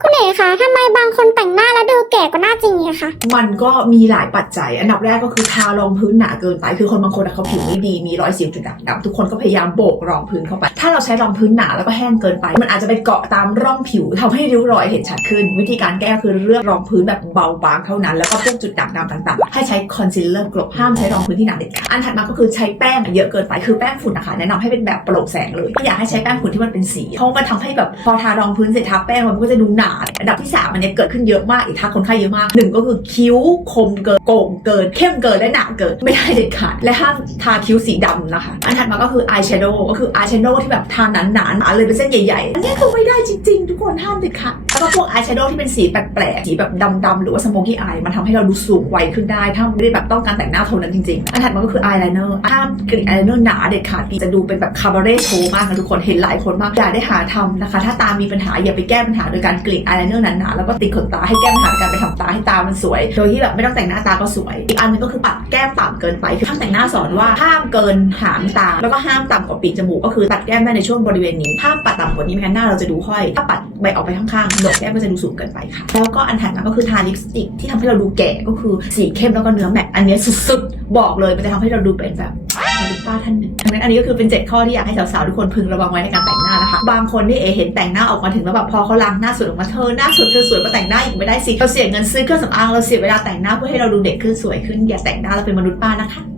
คุณเอ๋คะทำไมบางคนแต่งหน้าแล้วดูแก่กว่าหน้าจริงอะคะ มันก็มีหลายปัจจัย อันดับแรกก็คือทารองพื้นหนาเกินไป คือคนบางคนอะเขาผิวไม่ดี มีรอยสิวจุดด่างดำทุกคนก็พยายามโบกรองพื้นเข้าไป ถ้าเราใช้รองพื้นหนาแล้วก็แห้งเกินไป มันอาจจะไปเกาะตามร่องผิวทำให้ริ้วรอยเห็นชัดขึ้น วิธีการแก้คือเลือกรองพื้นแบบเบาบางเท่านั้น แล้วก็พวกจุดด่างดำต่างๆ ให้ใช้คอนซีลเลอร์กลบ ห้ามใช้รองพื้นที่หนาเด็ดขาด อันถัดมาก็คือใช้แป้งเยอะเกินไป คือแป้งฝุ่นนะคะแนะนำให้เป็นแบบโปร่งแสงเลย อยากให้ใช้แป้งฝุ่นที่มันเป็นสี เพราะมันทำให้แบบพอทารองพื้นเสร็จทาแป้งมันก็จะดูหนาอันดับที่สามอันเนี้ยเกิดขึ้นเยอะมากอีกทักคนไข้เยอะมากหนึ่งก็คือคิ้วคมเกินโก่งเกิน เข้มเกินและหนาเกินไม่ได้เด็ดขาดและห้ามทาคิ้วสีดำนะคะ อันถัดมาก็คืออายแชโดว์ก็คืออายแชโดว์ที่แบบทาหนาๆหนาเลยเป็นเส้นใหญ่ๆอันนี้คือไม่ได้จริงๆ ทุกคนห้ามเด็ดขาดแล้วก็พวกอายแชโดว์ที่เป็นสีแปลกๆสีแบบดำๆหรือว่าสโมกี้อายมันทำให้เราดูสูงวัยขึ้นได้ ถ้าไม่ได้แบบต้องการแต่งหน้าเท่านั้นจริงๆ อันถัดมาก็คืออายไลเนอร์ห้ามกรีดอายไลเนอร์หนาเด็ดขาดจะดูเป็นแบบคาบาเร่โชว์มากนะทุกคนเห็นหลายคนมากอย่าได้หาทำนะคะ ถ้าตามีปัญหาอย่าไปแก้ปัญหาโดยการกรีดอายไลเนอร์หนาๆแล้วก็ติดขนตาให้แก้ปัญหาด้วยการไปทำตาให้ตามันสวย โดยที่แบบไม่ต้องแต่งหน้าตาก็สวย อีกอันนึงก็คือปัดแก้มต่ำเกินไปคือช่างแต่งหน้าสอนว่าห้ามเกินหางตา แล้วก็ห้ามต่ำกว่าปีกจมูกก็คือตัดแก้มได้ในช่วงบริเวณนี้ห้าปัดต่ำกว่านี้ไม่งั้นหน้าเราจะดูห้อย ถ้าปัดไปออกไปข้างๆหนกแก้มก็จะดูสูงเกินไปค่ะ แล้วก็อันถัดมาก็คือทาลิปสติกที่ทำให้เราดูแก่ก็คือสีเข้มแล้วก็เนื้อแมตต์อันนี้สุดๆ บอกเลยมันจะทำให้เราดูเป็นแบบ มนุษย์ป้าท่านหนึ่งดังนั้นอันนี้ก็คือเป็น 7 ข้อที่อยากให้สาวๆทุกคนพึงระวังไว้ในการแต่งหน้านะคะ บางคนนี่เอเห็นแต่งหน้าออกมาถึงแล้วแบบพอเขาล้างหน้าสวยออกมาเธอหน้าสวยเธอสวยมาแต่งหน้าอีกไม่ได้สิเราเสียเงินซื้อเครื่องสำอางเราเสียเวลาแต่งหน้าเพื่อให้เราดูเด็กขึ้นสวยขึ้นอย่าแต่งหน้าเราเป็นมนุษย์ป้านะคะ